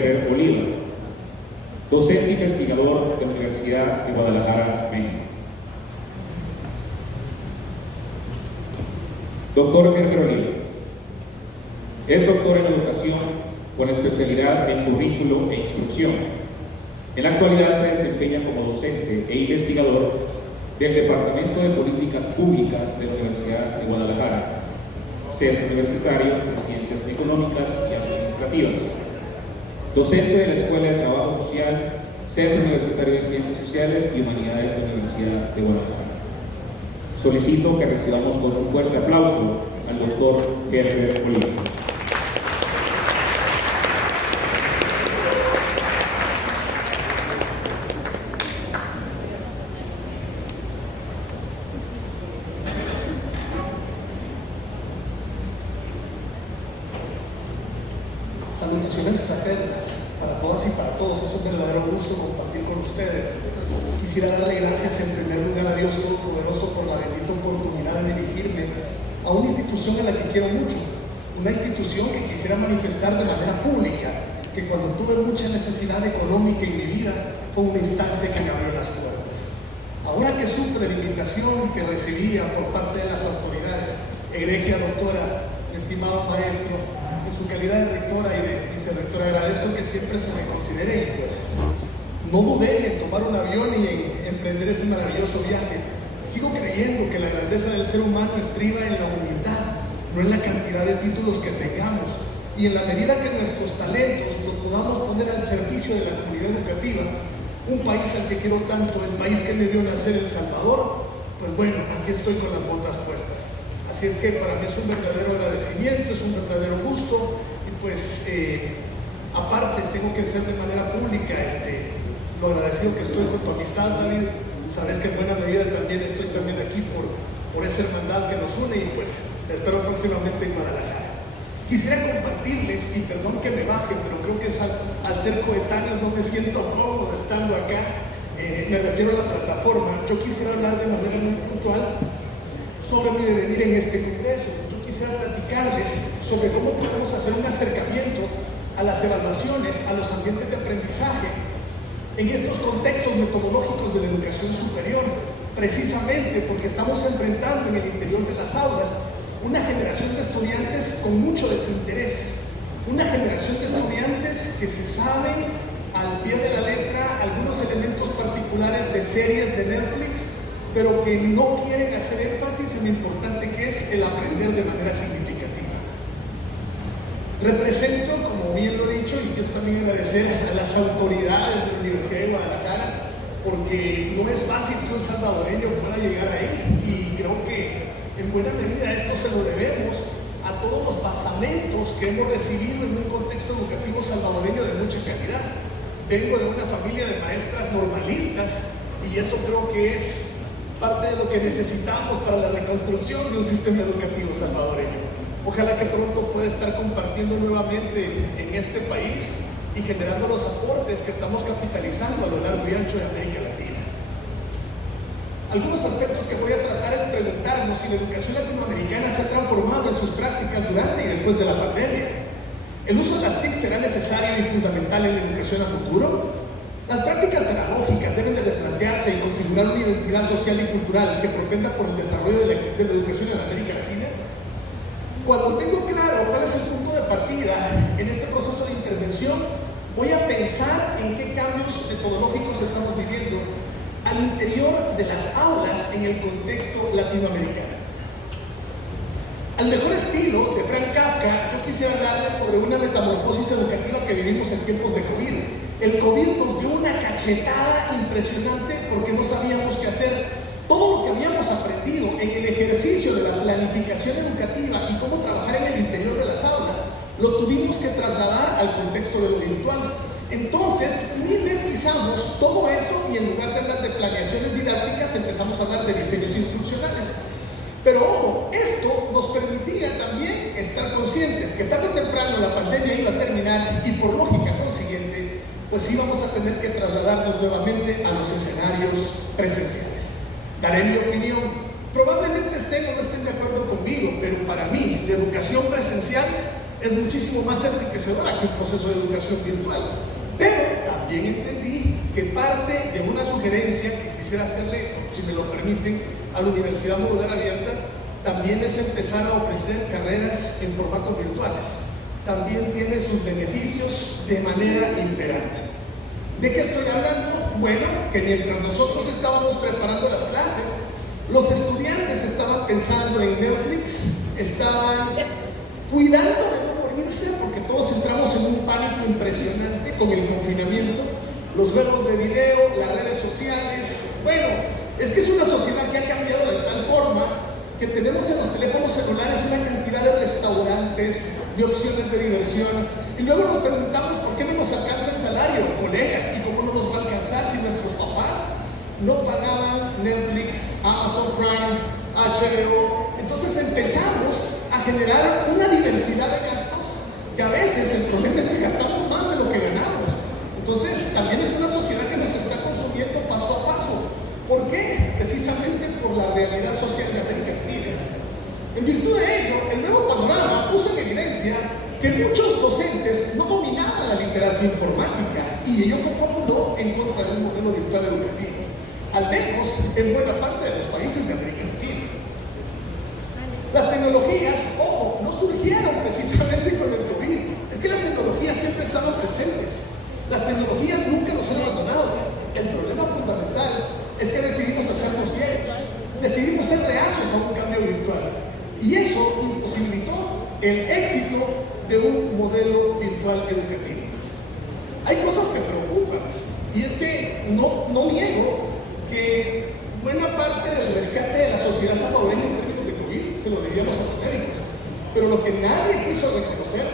Gerber Oliva, docente investigador de la Universidad de Guadalajara, México. Doctor Gerber Oliva es doctor en educación con especialidad en currículo e instrucción. En la actualidad se desempeña como docente e investigador del Departamento de Políticas Públicas de la Universidad de Guadalajara, Centro Universitario de Ciencias Económicas y Administrativas, docente de la Escuela de Trabajo Social, Centro Universitario de Ciencias Sociales y Humanidades de la Universidad de Guadalajara. Solicito que recibamos con un fuerte aplauso al doctor Gerber Oliva. Salutaciones fraternas para todas y para todos. Es un verdadero gusto compartir con ustedes. Quisiera darle gracias en primer lugar a Dios Todopoderoso por la bendita oportunidad de dirigirme a una institución a la que quiero mucho, una institución que quisiera manifestar de manera pública, que cuando tuve mucha necesidad económica en mi vida fue una instancia que me abrió las puertas. Ahora que supe de la invitación que recibía por parte de las autoridades, egregia doctora, estimado maestro, en su calidad de rectora y de vicerrectora, agradezco que siempre se me considere y pues no dudé en tomar un avión y en emprender ese maravilloso viaje. Sigo creyendo que la grandeza del ser humano estriba en la humildad, no en la cantidad de títulos que tengamos, y en la medida que nuestros talentos los podamos poner al servicio de la comunidad educativa, un país al que quiero tanto, el país que me vio nacer, El Salvador, pues bueno, aquí estoy con las botas puestas. Así es que para mí es un verdadero agradecimiento, es un verdadero gusto, y pues aparte tengo que ser de manera pública lo agradecido que estoy con tu amistad, David. Sabes que en buena medida también estoy aquí por esa hermandad que nos une, y pues te espero próximamente en Guadalajara. Quisiera compartirles, y perdón que me baje, pero creo que al ser coetáneos no me siento cómodo estando acá, me refiero a la plataforma. Yo quisiera hablar de manera muy puntual sobre mi devenir en este congreso. Yo quisiera platicarles sobre cómo podemos hacer un acercamiento a las evaluaciones, a los ambientes de aprendizaje, en estos contextos metodológicos de la educación superior, precisamente porque estamos enfrentando en el interior de las aulas una generación de estudiantes con mucho desinterés, una generación de estudiantes que se saben al pie de la letra algunos elementos particulares de series de Netflix, pero que no quieren hacer énfasis en lo importante que es el aprender de manera significativa. Represento, como bien lo he dicho, y quiero también agradecer a las autoridades de la Universidad de Guadalajara, porque no es fácil que un salvadoreño pueda llegar ahí, y creo que en buena medida esto se lo debemos a todos los basamentos que hemos recibido en un contexto educativo salvadoreño de mucha calidad. Vengo de una familia de maestras normalistas, y eso creo que es parte de lo que necesitamos para la reconstrucción de un sistema educativo salvadoreño. Ojalá que pronto pueda estar compartiendo nuevamente en este país y generando los aportes que estamos capitalizando a lo largo y ancho de América Latina. Algunos aspectos que voy a tratar es preguntarnos si la educación latinoamericana se ha transformado en sus prácticas durante y después de la pandemia. ¿El uso de las TIC será necesario y fundamental en la educación a futuro? Las prácticas pedagógicas deben de replantearse y configurar una identidad social y cultural que propenda por el desarrollo de la educación en América Latina. Cuando tengo claro cuál es el punto de partida en este proceso de intervención, voy a pensar en qué cambios metodológicos estamos viviendo al interior de las aulas en el contexto latinoamericano. Al mejor estilo de Frank Kafka, yo quisiera hablarles sobre una metamorfosis educativa que vivimos en tiempos de COVID. El COVID nos dio una cachetada impresionante porque no sabíamos qué hacer. Todo lo que habíamos aprendido en el ejercicio de la planificación educativa y cómo trabajar en el interior de las aulas, lo tuvimos que trasladar al contexto de lo virtual. Entonces, mimetizamos todo eso y en lugar de hablar de planeaciones didácticas, empezamos a hablar de diseños instruccionales. Pero ojo, esto nos permitía también estar conscientes que tarde o temprano la pandemia iba a terminar y por lógica consiguiente, pues íbamos a tener que trasladarnos nuevamente a los escenarios presenciales. Daré mi opinión. Probablemente estén o no estén de acuerdo conmigo, pero para mí la educación presencial es muchísimo más enriquecedora que un proceso de educación virtual. Pero también entendí que parte de una sugerencia que quisiera hacerle, si me lo permiten, a la Universidad Modular Abierta, también es empezar a ofrecer carreras en formatos virtuales. También tiene sus beneficios de manera imperante. ¿De qué estoy hablando? Bueno, que mientras nosotros estábamos preparando las clases, los estudiantes estaban pensando en Netflix, estaban cuidando de no morirse, porque todos entramos en un pánico impresionante con el confinamiento, los juegos de video, las redes sociales. Bueno, es que es una sociedad que ha cambiado de tal forma que tenemos en los teléfonos celulares una cantidad de restaurantes, de opciones de diversión, y luego nos preguntamos por qué no nos alcanza el salario, colegas, y cómo no nos va a alcanzar si nuestros papás no pagaban Netflix, Amazon Prime, HBO. Entonces empezamos a generar una diversidad de gastos que a veces el problema es que gastamos más de lo que ganamos. Entonces también es una sociedad que nos está consumiendo paso a paso. ¿Por qué? Precisamente por la realidad social de América Latina. En virtud de ello, el nuevo panorama puso en evidencia que muchos docentes no dominaban la literacia informática y ello confabuló en contra de un modelo virtual educativo, al menos en buena parte de los países de América Latina. Las tecnologías, ojo, no surgieron precisamente con el COVID, es que las tecnologías siempre estaban presentes, las tecnologías nunca nos han abandonado. El problema fundamental es que decidimos hacernos ciegos, decidimos ser reacios a un cambio virtual, y eso imposibilitó el éxito de un modelo virtual educativo. Hay cosas que preocupan, y es que no niego que buena parte del rescate de la sociedad salvadoreña en términos de COVID se lo debíamos a los médicos, pero lo que nadie quiso reconocer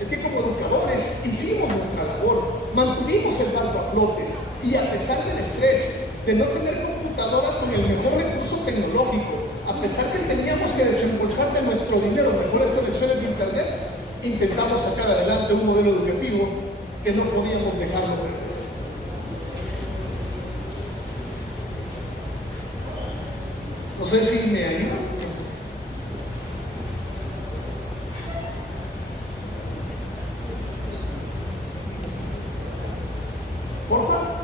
es que como educadores hicimos nuestra labor, mantuvimos el barco a flote, y a pesar del estrés de no tener computadoras con el mejor recurso tecnológico, a pesar que teníamos que desembolsar de nuestro dinero mejores conexiones de internet, intentamos sacar adelante un modelo educativo que no podíamos dejarlo perder. No sé si me ayudan. Porfa.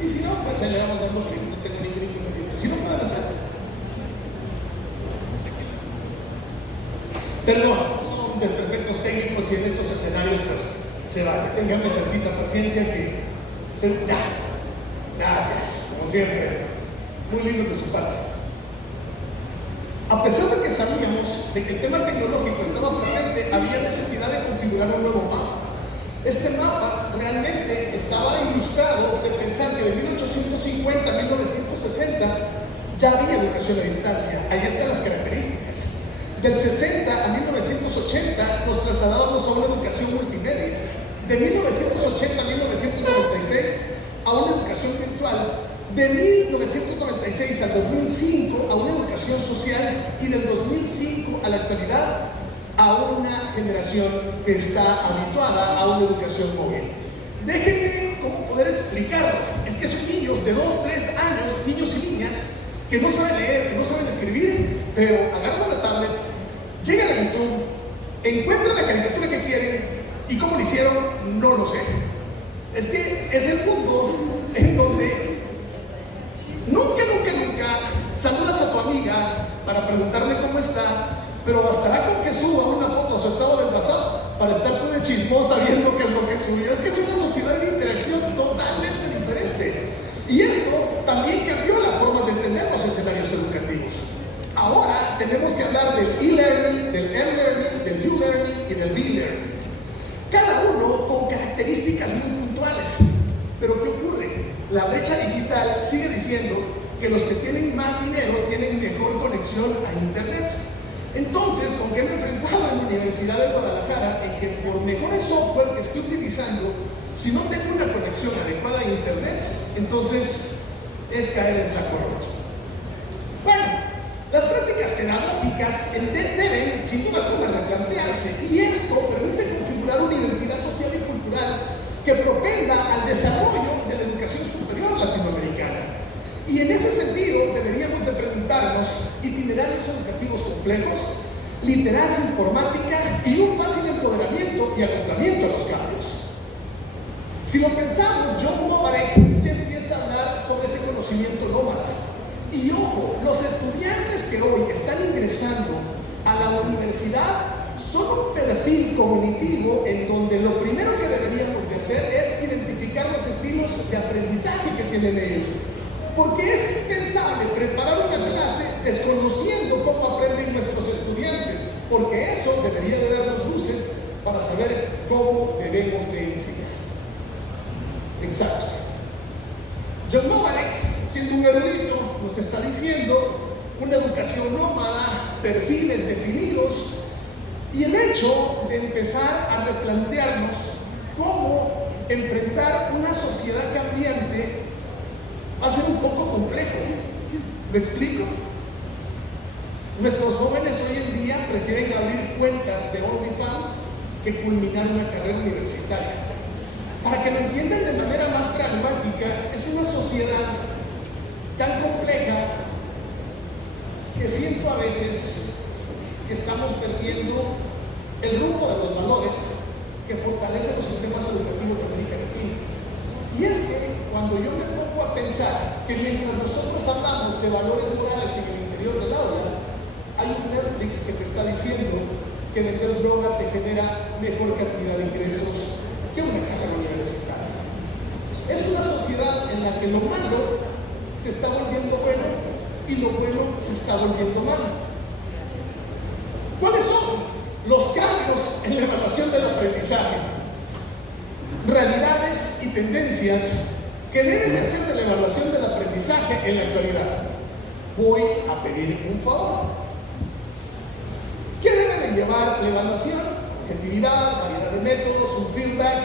Y si no, pues le vamos dando clic, no tengo ningún inconveniente. Si no pueden hacerlo. Perdón, son desperfectos técnicos y en estos escenarios pues se va. Ténganme tantita paciencia que ya. Gracias, como siempre. Muy lindo de su parte. A pesar de que sabíamos de que el tema tecnológico estaba presente, había necesidad de configurar un nuevo mapa. Este mapa realmente estaba ilustrado de pensar que de 1850 a 1960 ya había educación a distancia. Ahí están las características. Del 60 a 1980 nos trasladábamos a una educación multimedia. De 1980 a 1996 a una educación virtual. De 1996 al 2005 a una educación social, y del 2005 a la actualidad a una generación que está habituada a una educación móvil. Déjenme cómo poder explicarlo. Es que son niños de 2, 3 años, niños y niñas, que no saben leer, que no saben escribir, pero agarran la tablet, llegan a YouTube, encuentran la caricatura que quieren, y cómo lo hicieron, no lo sé. Es que es el mundo en donde nunca saludas a tu amiga para preguntarle cómo está, pero bastará con que suba una foto a su estado del pasado para estar tú de chismosa viendo qué es lo que subió. Es que es una sociedad de interacción totalmente diferente. Y esto también cambió las formas de entender los escenarios educativos. Ahora tenemos que hablar del e-learning, del m-learning, del u-learning y del b-learning. Cada uno con características muy puntuales. Pero ¿qué ocurre? La brecha digital sigue diciendo que los que tienen más dinero tienen mejor conexión a internet. Entonces, ¿con qué me he enfrentado en la Universidad de Guadalajara? En que por mejores software que esté utilizando, si no tengo una conexión adecuada a internet, entonces es caer en saco roto. Bueno, las prácticas pedagógicas prácticas deben, sin duda alguna, replantearse, y esto permite configurar una identidad social y cultural que propenda al desarrollo de la educación superior latinoamericana. Y en ese sentido deberíamos de preguntarnos: itinerarios educativos complejos, literacia informática y un fácil empoderamiento y acoplamiento a los cambios. Si lo pensamos, John Mobarek ya empieza a hablar sobre ese conocimiento nómada. Y ojo, los estudiantes que hoy están ingresando a la universidad son un perfil cognitivo en donde lo primero que deberíamos de hacer es identificar los estilos de aprendizaje que tienen ellos. Porque es impensable preparar una clase desconociendo cómo aprenden nuestros estudiantes, porque eso debería de darnos luces para saber cómo debemos de enseñar. Exacto. John Mobarek, siendo un erudito, nos está diciendo una educación nómada, perfiles definidos, y el hecho de empezar a replantearnos cómo enfrentar una sociedad cambiante va a ser un poco complejo. ¿Me explico? Nuestros jóvenes hoy en día prefieren abrir cuentas de OnlyFans que culminar una carrera universitaria. Para que lo entiendan de manera más pragmática, es una sociedad tan compleja que siento a veces que estamos perdiendo el rumbo de los valores que fortalecen los sistemas educativos de América Latina. Y es que cuando yo me pongo a pensar que mientras nosotros hablamos de valores morales en el interior del aula, hay un Netflix que te está diciendo que vender droga te genera mejor cantidad de ingresos que una carrera universitaria. Es una sociedad en la que lo malo se está volviendo bueno y lo bueno se está volviendo malo. ¿Cuáles son los cambios en la evaluación del aprendizaje? Realidades y tendencias que deben de ser de la evaluación del aprendizaje en la actualidad. Voy a pedir un favor. ¿Qué debe de llevar la evaluación? Objetividad, variedad de métodos, un feedback,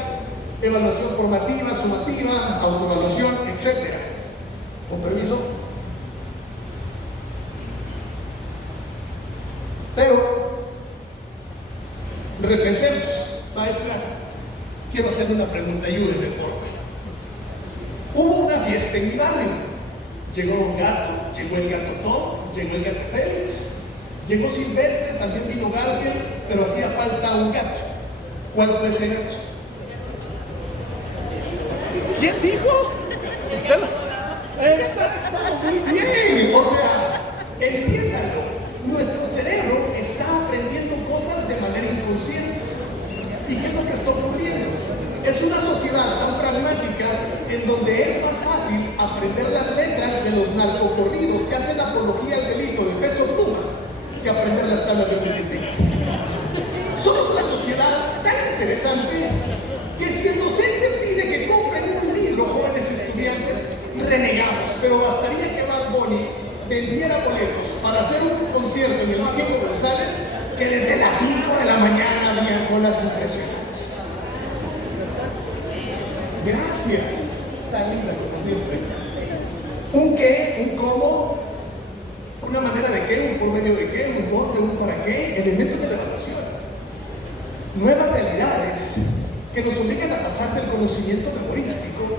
evaluación formativa, sumativa, autoevaluación, etc. ¿Con permiso? Pero repensemos. Maestra, quiero hacerle una pregunta, ayúdeme, por favor. Hubo una fiesta en mi barrio. Llegó un gato, llegó el gato Tom, llegó el gato Félix, llegó Silvestre, también vino Garfield, pero hacía falta un gato. ¿Cuál fue ese gato? ¿Quién dijo? ¿Usted lo? Exacto, muy bien. O sea, entiéndanlo. Nuestro cerebro está aprendiendo cosas de manera inconsciente. ¿Y qué es lo que está ocurriendo? Es una sociedad tan pragmática en donde es más fácil aprender las letras de los narcocorridos que hacen apología al delito de Peso Pluma que aprender las tablas de multiplicar. Somos una sociedad tan interesante que si el docente pide que compren un libro, jóvenes estudiantes, renegamos. Pero bastaría que Bad Bunny vendiera boletos para hacer un concierto en el Mágico González que desde las 5 de la mañana había colas impresionantes. Gracias. Tan linda como siempre. ¿Un qué? ¿Un cómo? ¿Una manera de qué? ¿Un por medio de qué? ¿Un dónde? ¿Un para qué? Elementos de la evaluación. Nuevas realidades que nos obligan a pasar del conocimiento memorístico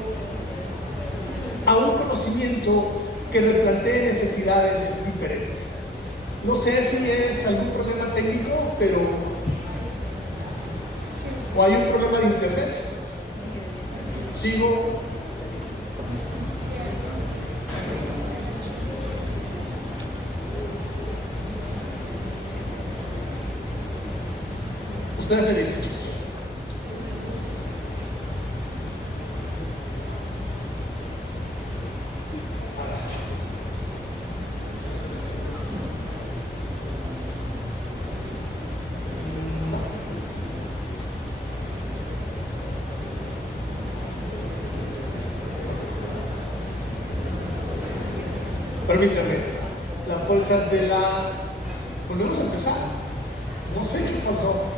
a un conocimiento que replantee necesidades diferentes. No sé si es algún problema técnico, pero o hay un problema de internet. Sigo. Ustedes me dicen, chicos. Permítame, las fuerzas de la... Volvemos a empezar. No sé qué pasó.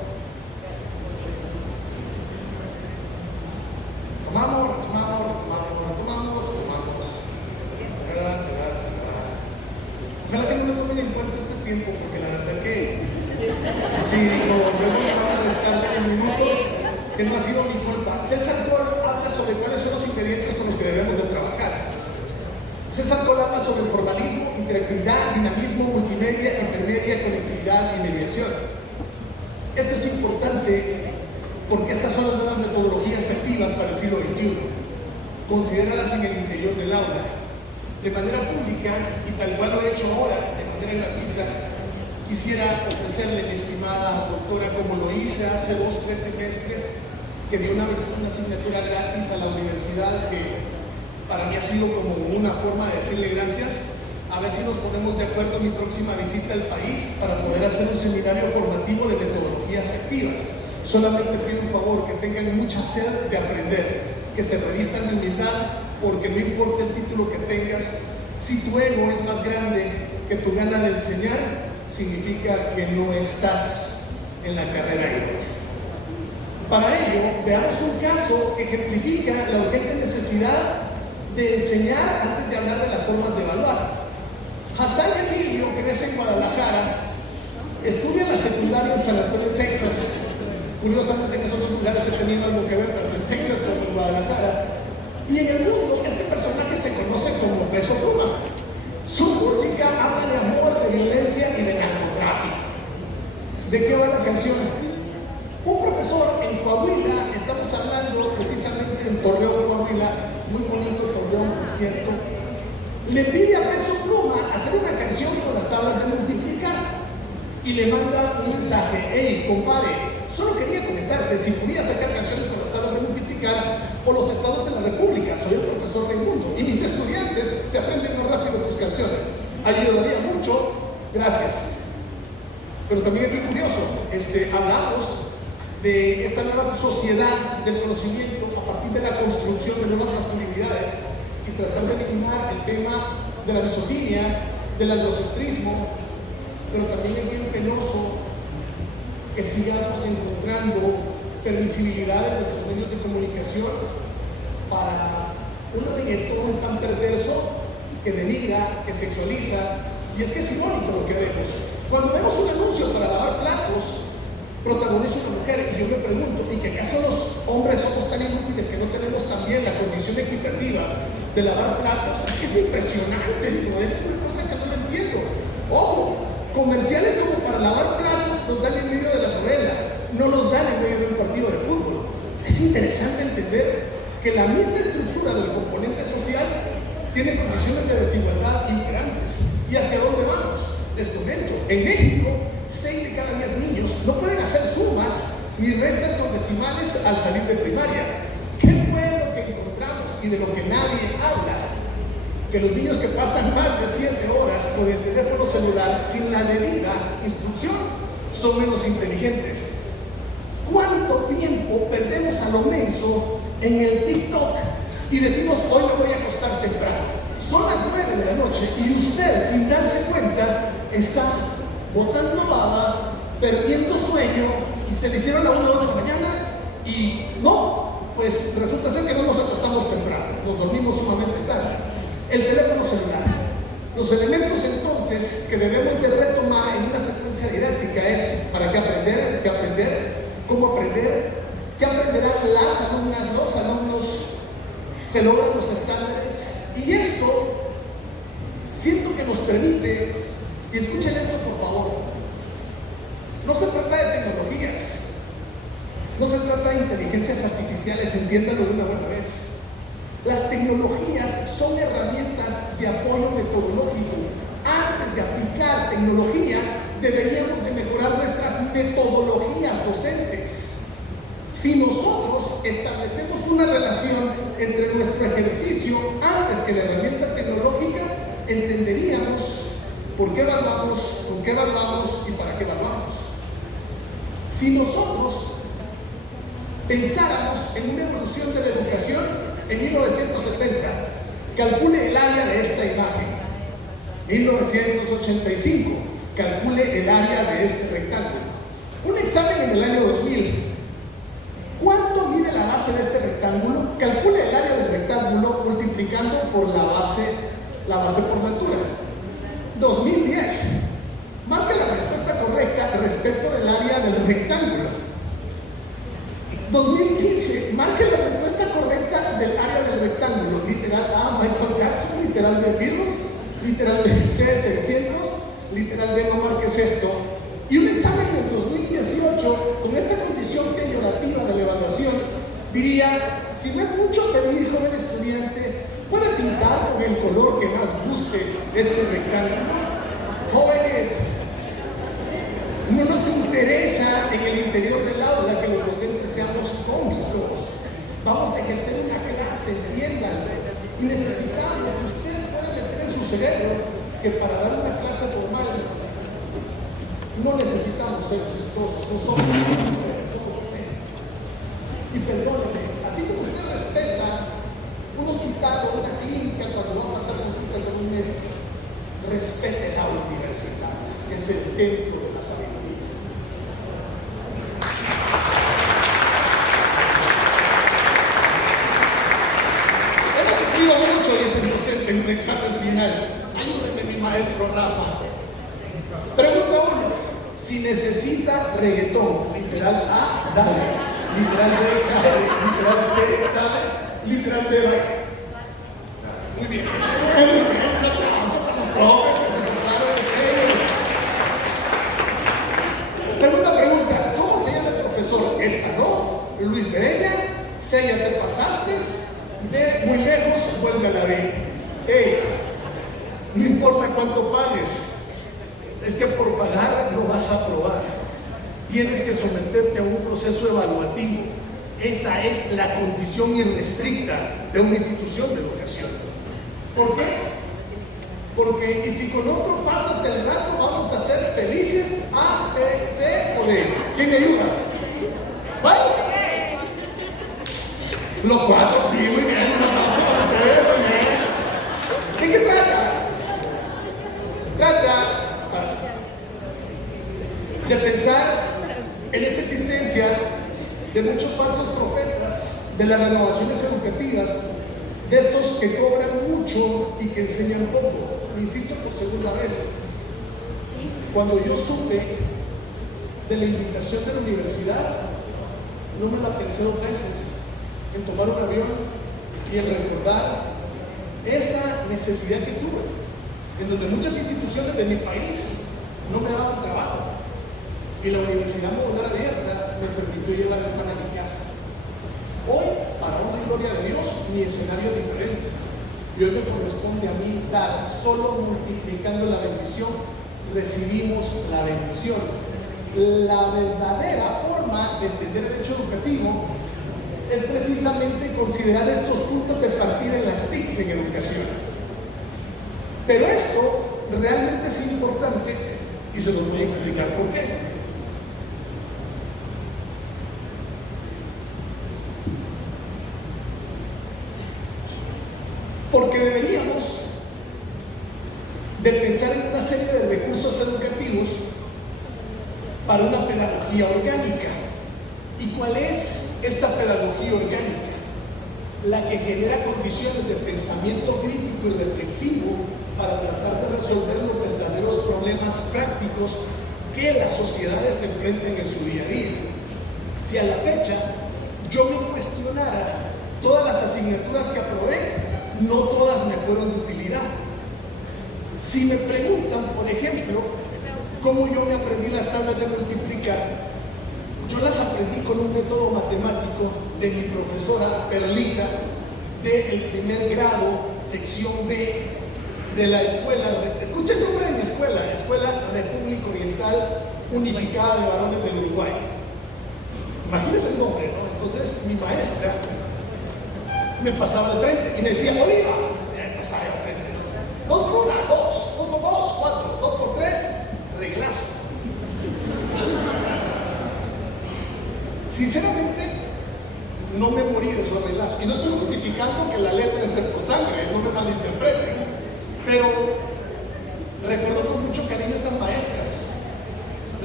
Retomamos. Ojalá que no me tomen en cuenta este tiempo, porque la verdad no ha sido mi culpa. César Cole habla sobre cuáles son los ingredientes con los que debemos de trabajar. César Cole habla sobre el formalismo, interactividad, dinamismo, multimedia, intermedia, conectividad y mediación. Esto es importante porque estas son las nuevas metodologías activas para el siglo XXI. Considéralas en el interior del aula. De manera pública, y tal cual lo he hecho ahora, de manera gratuita, quisiera ofrecerle, mi estimada doctora, como lo hice hace 2-3 semestres, que dio una asignatura gratis a la universidad, que para mí ha sido como una forma de decirle gracias. A ver si nos ponemos de acuerdo en mi próxima visita al país para poder hacer un seminario formativo de metodologías activas. Solamente pido un favor, que tengan mucha sed de aprender, que se revistan en humildad, porque no importa el título que tengas, si tu ego es más grande que tu gana de enseñar, significa que no estás en la carrera idónea. Para ello, veamos un caso que ejemplifica la urgente necesidad de enseñar antes de hablar de las formas de evaluar. Hassan Emilio crece en Guadalajara, estudia la secundaria en San Antonio, Texas. Curiosamente, en esos dos lugares se tenían algo que ver, tanto en Texas como en Guadalajara. Y en el mundo, este personaje se conoce como Peso Pluma. Su música habla de amor, de violencia y de narcotráfico. ¿De qué va la canción? Un profesor en Coahuila, estamos hablando precisamente en Torreón, Coahuila, muy bonito Torreón, por cierto, le pide a Peso Pluma hacer una canción con las tablas de multiplicar y le manda un mensaje: hey, compadre, solo quería comentarte si podía sacar canciones con las tablas de multiplicar o los estados de la República. Soy el profesor Raimundo y mis estudiantes se aprenden más rápido tus canciones. Ayudaría mucho, gracias. Pero también es muy curioso, hablamos de esta nueva sociedad del conocimiento a partir de la construcción de nuevas masculinidades y tratar de eliminar el tema de la misoginia, del androcentrismo, pero también es bien penoso que sigamos encontrando permisibilidad en nuestros medios de comunicación para un reggaetón tan perverso que denigra, que sexualiza. Y es que es irónico lo que vemos. Cuando vemos un anuncio para lavar platos, protagoniza una mujer, y yo me pregunto, ¿y que acaso los hombres somos tan inútiles que no tenemos también la condición equitativa de lavar platos? Es que es impresionante, digo, es una cosa que no lo entiendo. Ojo, comerciales como para lavar platos nos dan en medio de la novela, no nos dan en medio de un partido de fútbol. Es interesante entender que la misma estructura del componente social tiene condiciones de desigualdad imperantes. ¿Y hacia dónde vamos? Les comento, en México, 6 de cada 10 niños no pueden hacer sumas ni restas con decimales al salir de primaria. ¿Qué fue lo que encontramos y de lo que nadie habla? Que los niños que pasan más de 7 horas con el teléfono celular sin la debida instrucción son menos inteligentes. ¿Cuánto tiempo perdemos a lo menso en el TikTok y decimos hoy me voy a acostar temprano? Son las 9 de la noche y usted, sin darse cuenta, está botando baba, perdiendo sueño, y se le hicieron a 1 de la mañana y no, pues resulta ser que no nos acostamos temprano, nos dormimos sumamente tarde. El teléfono celular. Los elementos entonces que debemos de retomar en una secuencia didáctica es para qué aprender, cómo aprender, qué aprenderán las alumnas, los alumnos, se logran los estándares. Y esto siento que nos permite, y escuchen esto por favor, no se trata de tecnologías, no se trata de inteligencias artificiales, entiéndanlo de una buena vez. Las tecnologías son herramientas de apoyo metodológico. Antes de aplicar tecnologías, deberíamos de mejorar nuestras metodologías docentes. Si nosotros establecemos una relación entre nuestro ejercicio antes que la herramienta tecnológica, entenderíamos por qué evaluamos y para qué evaluamos. Si nosotros pensáramos en una evolución de la educación en 1970, calcule el área de esta imagen. 1985, calcule el área de este rectángulo. Un examen en el año 2000. ¿Cuánto mide la base de este rectángulo? Calcule el área del rectángulo multiplicando por la base por la altura. 2010. Marca la respuesta correcta respecto del área del rectángulo. 2015, marque la respuesta correcta del área del rectángulo. Literal A, Michael Jackson. Literal B, Beatles. Literal B, C, 600. Literal D, no marques esto. Y un examen en el 2018, con esta condición peyorativa de la evaluación, diría: si no es mucho pedir, joven estudiante, ¿puede pintar con el color que más guste este rectángulo? Jóvenes, no nos interesa en el interior del aula que los docentes seamos cómicos. Vamos a ejercer una clase, entiéndanlo. Y necesitamos que ustedes puedan meter en su cerebro que para dar una clase formal no necesitamos ser chistosos, no somos docentes. Y perdónenme, así como usted respeta un hospital o una clínica cuando va a pasar consulta con un médico, respete la universidad, es el templo de la sabiduría. Hemos sufrido mucho, dice el docente en un examen final. Ayúdeme, mi maestro Rafa. Pregunta 1. Si necesita reggaetón, literal A, dale. Literal B, cae. Literal C, sabe. Literal D, baile. Muy bien. Muy bien. Un aplauso para los profes que se sentaron de ellos. Segunda pregunta. ¿Cómo se llama el profesor? Esta, ¿no? Luis Bereña. C, ya te pasaste. D, muy lejos, vuelve a la B. E, no importa cuánto pagues, es que por pagar no vas a aprobar. Tienes que someterte a un proceso evaluativo. Esa es la condición irrestricta de una institución de educación. ¿Por qué? Porque y si con otro pasas el rato, vamos a ser felices. A, B, C o D. ¿Quién me ayuda? ¿Vale? Los 4, sí, muy bien. Un aplauso para ustedes, muy bien. ¿De qué trata? Trata de pensar en esta existencia de muchos falsos profetas, de las renovaciones educativas, de estos que cobran mucho y que enseñan poco. Lo insisto por segunda vez. Cuando yo supe de la invitación de la universidad, no me la pensé 2 veces en tomar un avión y en recordar esa necesidad que tuve, en donde muchas instituciones de mi país no me daban trabajo. Y la Universidad Modular Abierta me permitió llevar el pan a mi casa. Hoy, para honra y gloria de Dios, mi escenario es diferente. Y hoy me corresponde a mí dar. Solo multiplicando la bendición, recibimos la bendición. La verdadera forma de entender el hecho educativo es precisamente considerar estos puntos de partida en las TICs en educación. Pero esto realmente es importante y se los voy a explicar por qué. Porque deberíamos de pensar en una serie de recursos educativos para una pedagogía orgánica. ¿Y cuál es esta pedagogía orgánica? La que genera condiciones de pensamiento crítico y reflexivo para tratar de resolver los verdaderos problemas prácticos que las sociedades se enfrentan en su día a día. Si a la fecha yo me cuestionara todas las asignaturas que aprobé, no todas me fueron de utilidad. Si me preguntan, por ejemplo, cómo yo me aprendí las tablas de multiplicar, yo las aprendí con un método matemático de mi profesora Perlita del primer grado, sección B de la escuela. Escucha el nombre de mi escuela, Escuela República Oriental Unificada de Varones del Uruguay. Imagínense el nombre, ¿no? Entonces mi maestra me pasaba al frente y me decía: Oliva, me pasaba al frente, ¿no? 2 por 1, 2, 2 por 2, 4, 2 por 3, reglazo. Sinceramente, no me morí de esos reglazos. Y no estoy justificando que la letra entre por sangre, no me malinterpreten. Pero recuerdo con mucho cariño a esas maestras.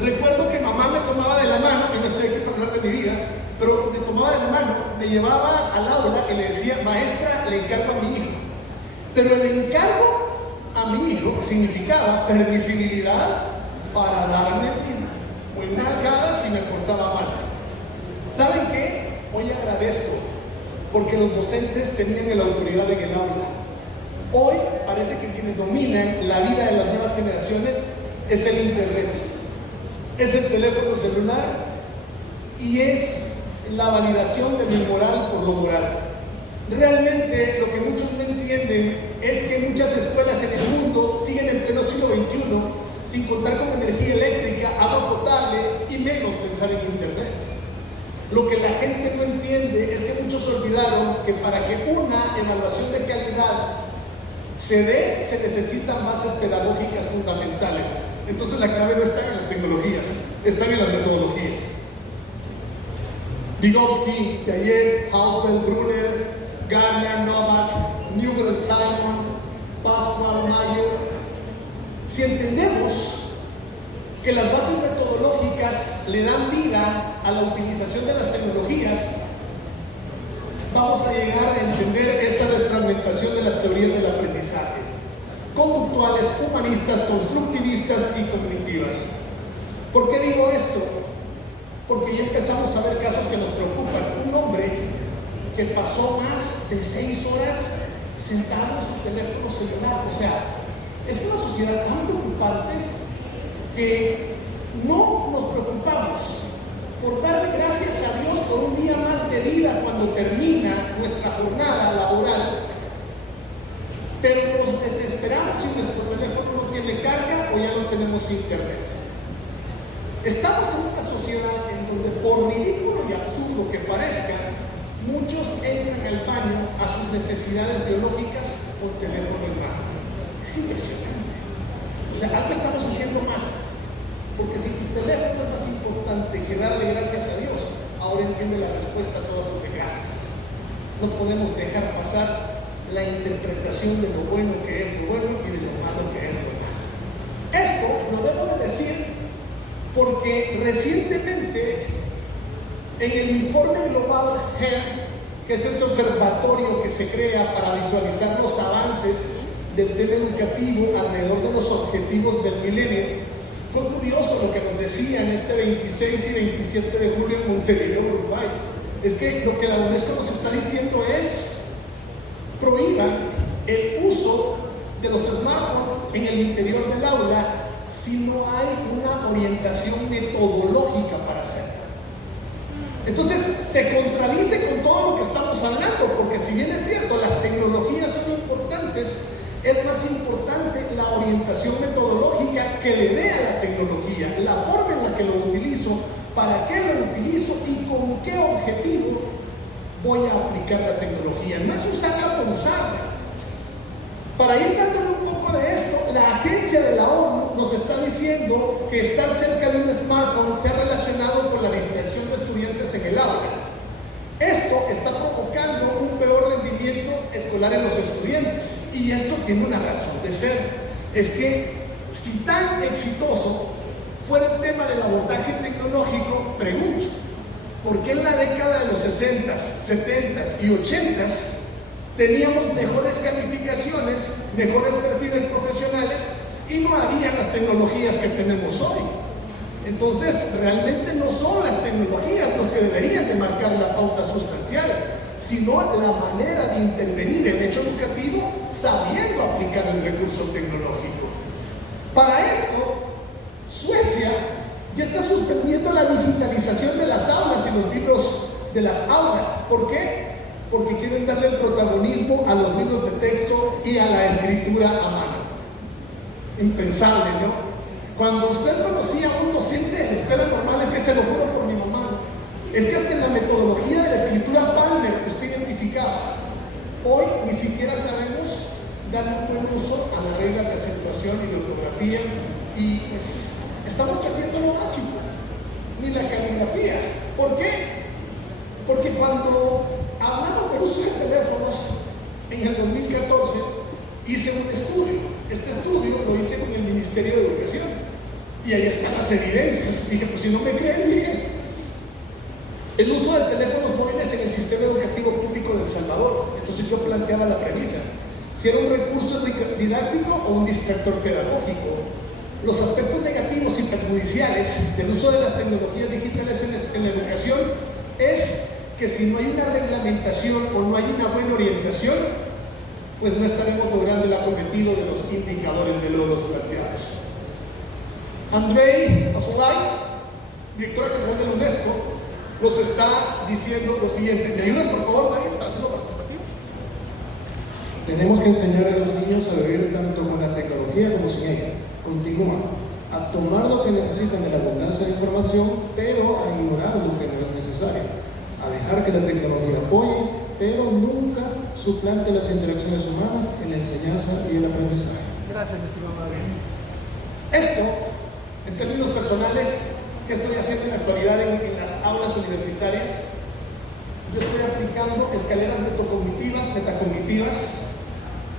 Recuerdo que mamá me tomaba de la mano, y no estoy aquí para hablar de mi vida, pero me tomaba de la mano, me llevaba al aula y le decía: maestra, le encargo a mi hijo. Pero el encargo a mi hijo significaba permisibilidad para darme muy nalgadas si me portaba mal. ¿Saben qué? hoy agradezco porque los docentes tenían la autoridad en el aula. Hoy parece que quienes dominan la vida de las nuevas generaciones es el internet, es el teléfono celular y es la validación de mi moral por lo moral. Realmente lo que muchos no entienden es que muchas escuelas en el mundo siguen en pleno siglo XXI sin contar con energía eléctrica, agua potable y menos pensar en internet. Lo que la gente no entiende es que muchos olvidaron que para que una evaluación de calidad se dé, se necesitan bases pedagógicas fundamentales. Entonces la clave no está en las tecnologías, está en las metodologías. Vygotsky, Piaget, Hausfeld, Brunner, Gardner, Novak, Newell, Simon, Pascual, Mayer. Si entendemos que las bases metodológicas le dan vida a la utilización de las tecnologías, vamos a llegar a entender esta desfragmentación de las teorías del aprendizaje, conductuales, humanistas, constructivistas y cognitivas. ¿Por qué digo esto? Porque ya empezamos a ver casos que nos preocupan. Un hombre que pasó más de 6 horas sentado en su teléfono celular. O sea, es una sociedad tan preocupante que no nos preocupamos por darle gracias a Dios por un día más de vida cuando termina nuestra jornada laboral, pero nos desesperamos si nuestro teléfono no tiene carga o ya no tenemos internet. Estamos en una sociedad en donde, por ridículo y absurdo que parezca, muchos entran al baño a sus necesidades biológicas con teléfono en mano. Es impresionante. O sea, algo estamos haciendo mal. Porque si tu teléfono es más importante que darle gracias a Dios, ahora entiende la respuesta a todas sus gracias. No podemos dejar pasar la interpretación de lo bueno que es lo bueno y de lo malo que es lo malo. Esto lo debo de decir porque recientemente en el informe global HEALTH, que es este observatorio que se crea para visualizar los avances del tema educativo alrededor de los objetivos del milenio, fue curioso lo que nos decían este 26 y 27 de julio en Montevideo, Uruguay. Es que lo que la UNESCO nos está diciendo es: prohíban el uso de los smartphones en el interior del aula si no hay una orientación metodológica para hacerlo. Entonces se contradice con todo lo que estamos hablando, porque si bien es cierto, las tecnologías son importantes, es más importante la orientación metodológica que le dé a la tecnología, la forma en la que lo utilizo, para qué lo utilizo y con qué objetivo voy a aplicar la tecnología. No es usarla por usarla. Para ir dándole un poco de esto, la agencia de la ONU nos está diciendo que estar cerca de un smartphone se ha relacionado con la distracción de estudiantes en el aula. Esto está provocando un peor rendimiento escolar en los estudiantes. Y esto tiene una razón de ser. Es que si tan exitoso fuera el tema del abordaje tecnológico, pregunto, ¿por qué en la década de los 60s, 70s y 80s teníamos mejores calificaciones, mejores perfiles profesionales y no había las tecnologías que tenemos hoy? Entonces, realmente no son las tecnologías los que deberían de marcar la pauta sustancial, sino la manera de intervenir el hecho educativo sabiendo aplicar el recurso tecnológico. Para esto, Suecia ya está suspendiendo la digitalización de las aulas y los libros de las aulas. ¿Por qué? Porque quieren darle el protagonismo a los libros de texto y a la escritura a mano. Impensable, ¿no? Cuando usted conocía a un docente de la escuela normal, es que se lo juro por mi mamá, es que hasta en la metodología de la escritura Palmer usted identificaba. Hoy ni siquiera sabemos darle un buen uso a las reglas de acentuación y de ortografía, y pues estamos perdiendo lo básico, ni la caligrafía. ¿Por qué? Porque cuando hablamos del uso de teléfonos, en el 2014 hice un estudio. Este estudio lo hice con el Ministerio de Educación y ahí están las evidencias. Dije, pues si no me creen, dije, el uso de teléfonos móviles en el sistema educativo público de El Salvador. Entonces yo planteaba la premisa: si era un recurso didáctico o un distractor pedagógico. Los aspectos negativos y perjudiciales del uso de las tecnologías digitales en la educación es que si no hay una reglamentación o no hay una buena orientación, pues no estaremos logrando el acometido de los indicadores de logros planteados. Andrei Azoulay, directora general de la UNESCO, nos está diciendo lo siguiente. ¿Me ayudas, por favor, David, para hacerlo participativo? Tenemos que enseñar a los niños a vivir tanto con la tecnología como sin ella. Continúa, a tomar lo que necesitan de la abundancia de información, pero a ignorar lo que no es necesario. A dejar que la tecnología apoye, pero nunca suplante las interacciones humanas en la enseñanza y el aprendizaje. Gracias, mi estimado David. Esto, en términos personales, ¿qué estoy haciendo en la actualidad en las aulas universitarias? Yo estoy aplicando escaleras metacognitivas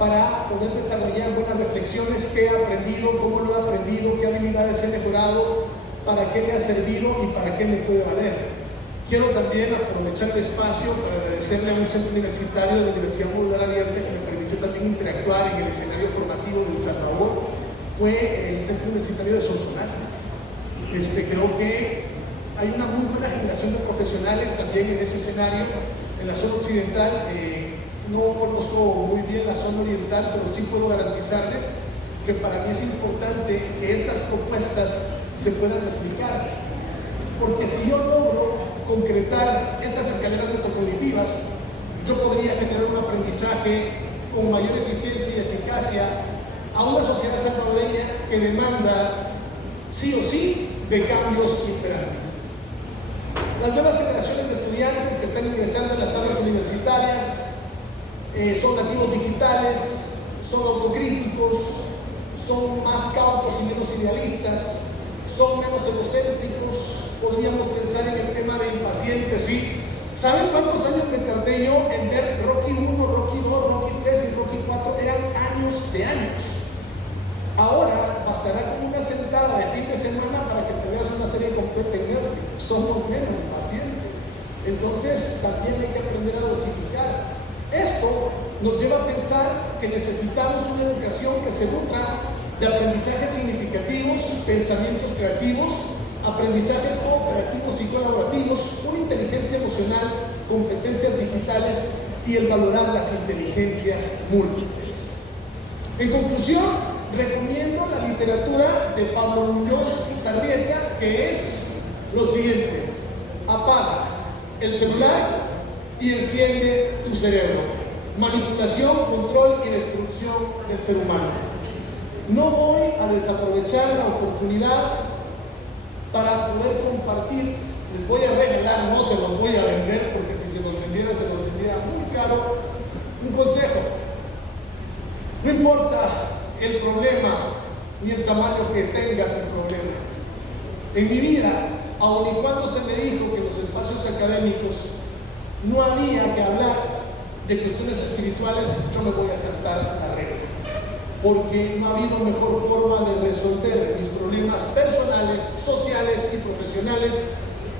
para poder desarrollar buenas reflexiones, qué he aprendido, cómo lo he aprendido, qué habilidades he mejorado, para qué me ha servido y para qué me puede valer. Quiero también aprovechar el espacio para agradecerle a un centro universitario de la Universidad Modular Abierta que me permitió también interactuar en el escenario formativo de El Salvador. Fue el centro universitario de Sonsonate. Creo que hay una muy buena generación de profesionales también en ese escenario. En la zona occidental, no conozco muy bien la zona oriental, pero sí puedo garantizarles que para mí es importante que estas propuestas se puedan replicar. Porque si yo logro concretar estas escaleras metacognitivas, yo podría generar un aprendizaje con mayor eficiencia y eficacia a una sociedad salvadoreña que demanda sí o sí de cambios imperantes. Las nuevas generaciones de estudiantes que están ingresando en las aulas universitarias son nativos digitales, son autocríticos, son más cautos y menos idealistas, son menos egocéntricos. Podríamos pensar en el tema de impacientes, ¿sí? ¿Saben cuántos años me tardé yo en ver Rocky 1, Rocky 2, Rocky 3 y Rocky 4? Eran años de años. Ahora bastará con una sentada de fin de semana para que te veas una serie completa en Netflix. Somos menos pacientes. Entonces también hay que aprender a dosificar. Esto nos lleva a pensar que necesitamos una educación que se nutra de aprendizajes significativos, pensamientos creativos, aprendizajes cooperativos y colaborativos, una inteligencia emocional, competencias digitales y el valorar las inteligencias múltiples. En conclusión, recomiendo la literatura de Pablo Muñoz Tarrieta, que es lo siguiente: apaga el celular y enciende tu cerebro. Manipulación, control y destrucción del ser humano. No voy a desaprovechar la oportunidad para poder compartir. Les voy a regalar, no se los voy a vender, porque si se los vendiera muy caro, un consejo. No importa el problema ni el tamaño que tenga el problema. En mi vida, aun y cuando se me dijo que en los espacios académicos no había que hablar de cuestiones espirituales, yo me voy a saltar la regla, porque no ha habido mejor forma de resolver mis problemas personales, sociales y profesionales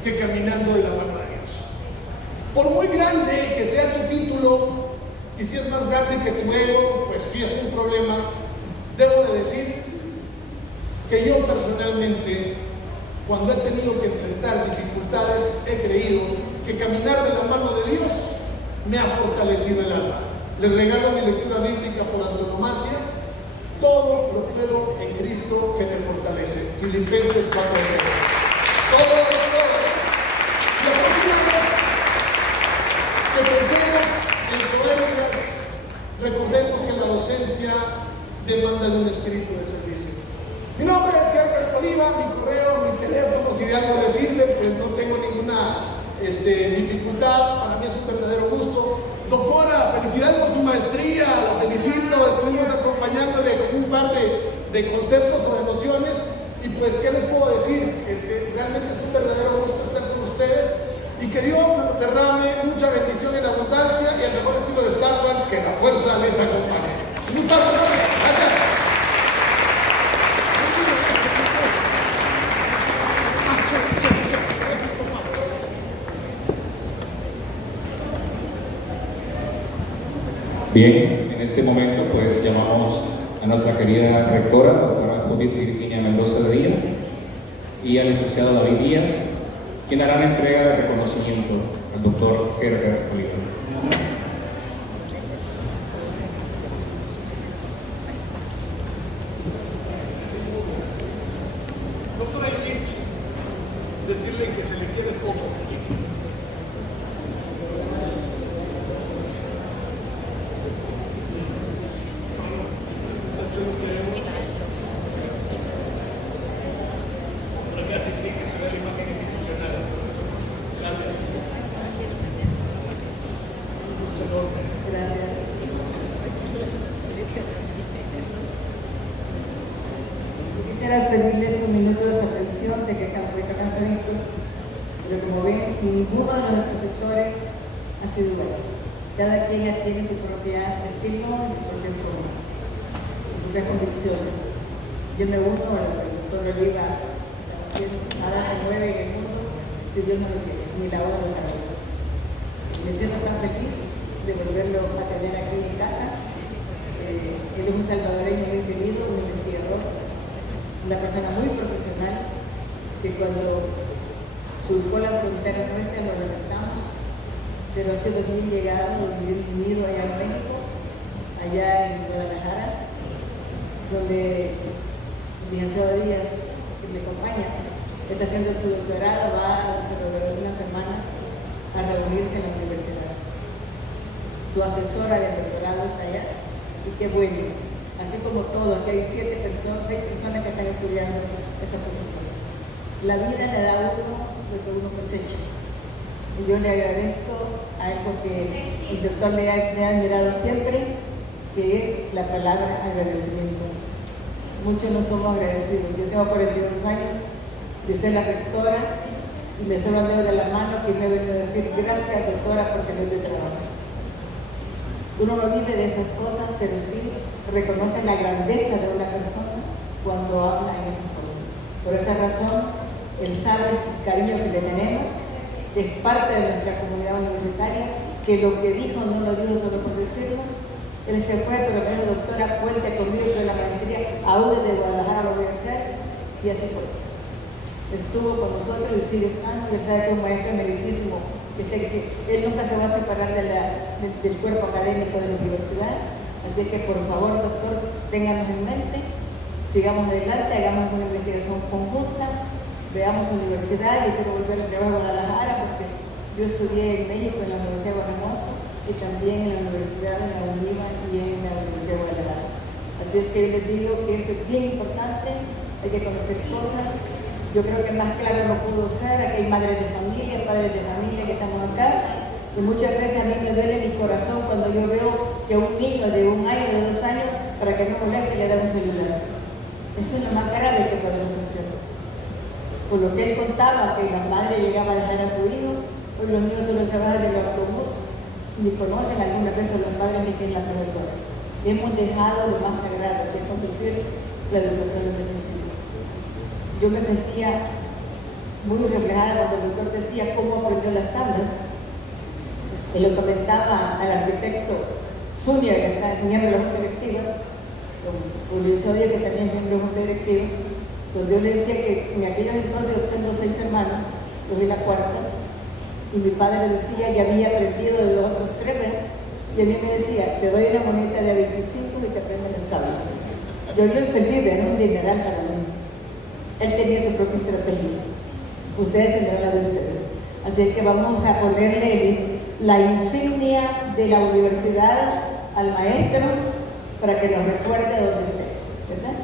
que caminando de la mano de Dios. Por muy grande que sea tu título, y si es más grande que tu ego, pues sí es un problema. Debo de decir que yo personalmente, cuando he tenido que enfrentar dificultades, he creído que caminar de la mano de Dios me ha fortalecido el alma. Les regalo mi lectura bíblica por antonomasia: todo lo puedo en Cristo que me fortalece. Filipenses 4:3. Todo lo puedo. La próxima vez que pensemos en soberbias, recordemos que la docencia demanda de un espíritu de servicio. Mi nombre es Herbert Oliva, mi correo, mi teléfono, si de algo les sirve, pues no tengo ninguna dificultad. Para mí es un verdadero gusto. Doctora, felicidades por su maestría, la felicito. Estuvimos acompañándole con un par de conceptos o de nociones, y pues, ¿qué les puedo decir? Realmente es un verdadero gusto estar con ustedes, y que Dios nos derrame mucha bendición en abundancia y al mejor estilo de Star Wars, que la fuerza les acompañe. Un gustazo, gracias. Bien, en este momento pues llamamos a nuestra querida rectora, doctora Judith Virginia Mendoza de Díaz, y al licenciado David Díaz, quien harán entrega de reconocimiento al doctor Herbert Oliva. Doctora Edith, decirle que se le quiere es poco. Muchacho, lo queremos. Por acá sí, que se vea la imagen institucional. Gracias. Un gusto enorme. Gracias. Quisiera pedirles un minuto de su atención, sé que están un poquito cansaditos, pero como ven, ninguno de los expositores ha sido igual. Cada quien ya tiene su propia estilo y su propia forma, sus propias convicciones. Yo me uno al doctor Oliva, nada se mueve en el mundo si Dios no lo quiere, ni la hora de los árboles. Me siento tan feliz de volverlo a tener aquí en casa. Él es un salvadoreño muy querido, un investigador, una persona muy profesional, que cuando surcó la frontera nuestra lo respetamos, pero ha sido bien llegado, bien unido allá en México, allá en Guadalajara, donde el licenciado Díaz, que me acompaña, está haciendo su doctorado, va dentro de unas semanas a reunirse en la universidad. Su asesora de doctorado está allá, y qué bueno. Así como todos, que hay 6 personas que están estudiando esa profesión. La vida le da a uno lo que uno cosecha. Y yo le agradezco a él porque el doctor le ha admirado siempre, que es la palabra agradecimiento. Muchos no somos agradecidos. Yo tengo 42 años de ser la rectora y me estoy dando de la mano que me ha venido a decir gracias, doctora, porque no es de trabajo. Uno no vive de esas cosas, pero sí reconoce la grandeza de una persona cuando habla en esa forma. Por esa razón, él sabe el cariño que le tenemos, que es parte de nuestra comunidad universitaria, que lo que dijo no lo dijo solo por decirlo. Él se fue, pero me dijo, doctora, cuente conmigo que la maestría aún desde Guadalajara lo voy a hacer, y así fue. Estuvo con nosotros y sigue estando, y él sabe que es un maestro meritísimo. Él nunca se va a separar del cuerpo académico de la universidad, así que por favor, doctor, ténganos en mente, sigamos adelante, hagamos una investigación conjunta, veamos universidad. Yo quiero volver a trabajar a Guadalajara porque yo estudié en México, en la Universidad de Guanajuato, y también en la Universidad de la UNIVA y en la Universidad de Guadalajara. Así es que yo les digo que eso es bien importante, hay que conocer cosas. Yo creo que más claro no pudo ser. Aquí hay madres de familia, padres de familia que estamos acá, y muchas veces a mí me duele mi corazón cuando yo veo que a un niño de 1 año, de 2 años, para que no moleste, le damos celular. Eso es lo más grave que podemos hacer. Por lo que él contaba, que la madre llegaba a dejar a su hijo, hoy los niños solo se bajan del autobús, ni conocen algunas veces a los padres ni quién es la profesora. Hemos dejado lo más sagrado, que es conducir la educación de nuestros hijos. Yo me sentía muy reflejada cuando el doctor decía cómo aprendió las tablas. Él lo comentaba al arquitecto Zúñiga, que está miembro de la Junta Directiva, con Luis Odio, que también es miembro de la Junta Directiva, donde yo le decía que en aquellos entonces yo tengo 6 hermanos, yo soy la 4ª, y mi padre decía, ya había aprendido de los otros 3, y a mí me decía, te doy una moneda de 25 y te aprendes las tablas. Yo lo infeliz, era un dineral para mí. Él tenía su propia estrategia. Ustedes tendrán la de ustedes. Así que vamos a ponerle la insignia de la universidad al maestro para que nos recuerde dónde esté, ¿verdad?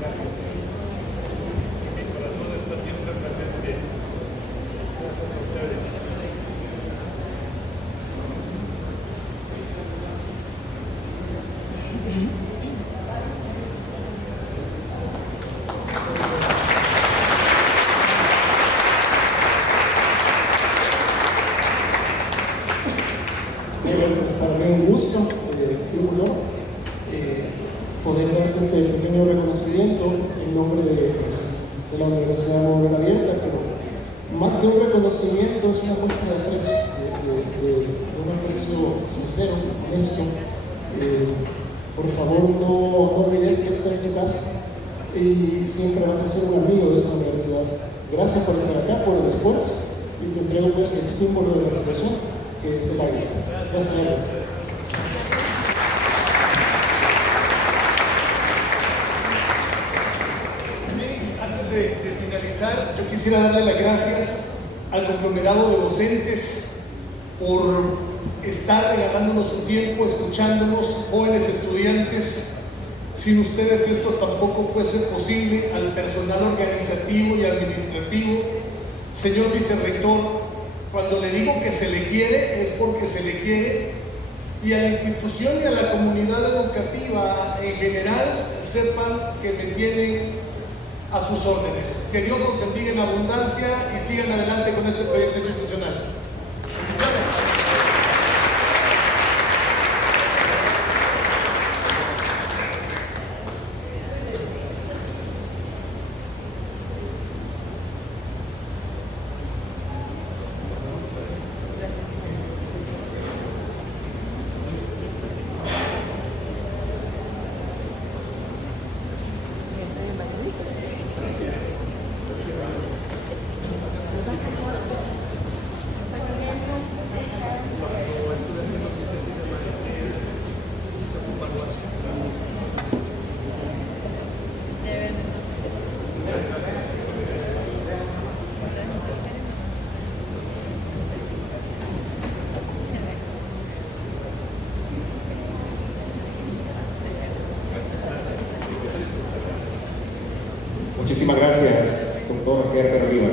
Gracias. Mi corazón está siempre presente. Gracias a ustedes. Para mí es un gusto y un honor poder darte este pequeño reconocimiento en nombre de la Universidad Móvil Abierta, pero más que un reconocimiento es una muestra de aprecio, de un aprecio sincero, honesto. Por favor, no olvides que esta es tu casa, y siempre vas a ser un amigo de esta universidad. Gracias por estar acá, por el esfuerzo, y te entrego pues el símbolo de la situación, que es el águila. Gracias, águila. Antes de finalizar, yo quisiera darle las gracias al conglomerado de docentes por estar regalándonos un tiempo, escuchándonos, jóvenes estudiantes. Sin ustedes esto tampoco fuese posible. Al personal organizativo y administrativo, señor vicerrector, cuando le digo que se le quiere, es porque se le quiere, y a la institución y a la comunidad educativa en general, sepan que me tienen a sus órdenes. Que Dios los bendiga en abundancia y sigan adelante con este proyecto institucional. Bendiciones. Muchísimas gracias, doctor Herbert Oliva.